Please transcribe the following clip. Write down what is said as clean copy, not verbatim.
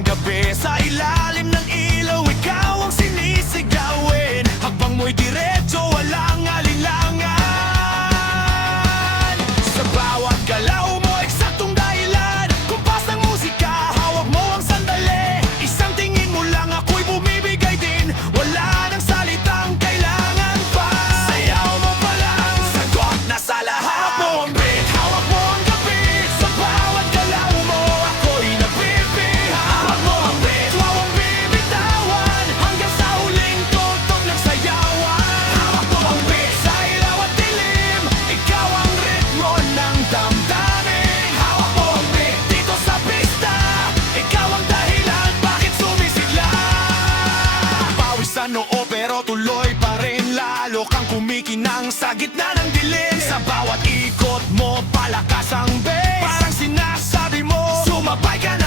ang gabi. Sa ilalim ng ilaw, ikaw ang sinisigawin. Hakbang mo'y diretso, walang alinlangan. Sa bawat galaw mo, eksaktong dahilan. Kumpas ng musika, hawak mo ang sandali. Isang tingin mo lang, ako'y bumibigay din. Wala nang salitang kailangan pa. Sayaw mo pa lang, sagot na sa lahat. Hawak mo ang beat, hawak mo ang gabi. Sa bawat galaw mo, ako'y nagbibihag. Hawak mo ang beat, huwag mong bibitawan. Hanggang sa huling tutok ng sayawan. Hawak mo ang beat, sa ilaw at dilim. Ikaw ang ritmo ng damdamin. Hawak mo ang beat, dito sa pista. Ikaw ang dahilan, bakit sumisigla. Pawis sa noo pero tuloy pa rin. Lalo kang kumikinang sa gitna ng dilim. Sa bawat ikot mo, palakas ang bass. Parang sinasabi mo, sumabay ka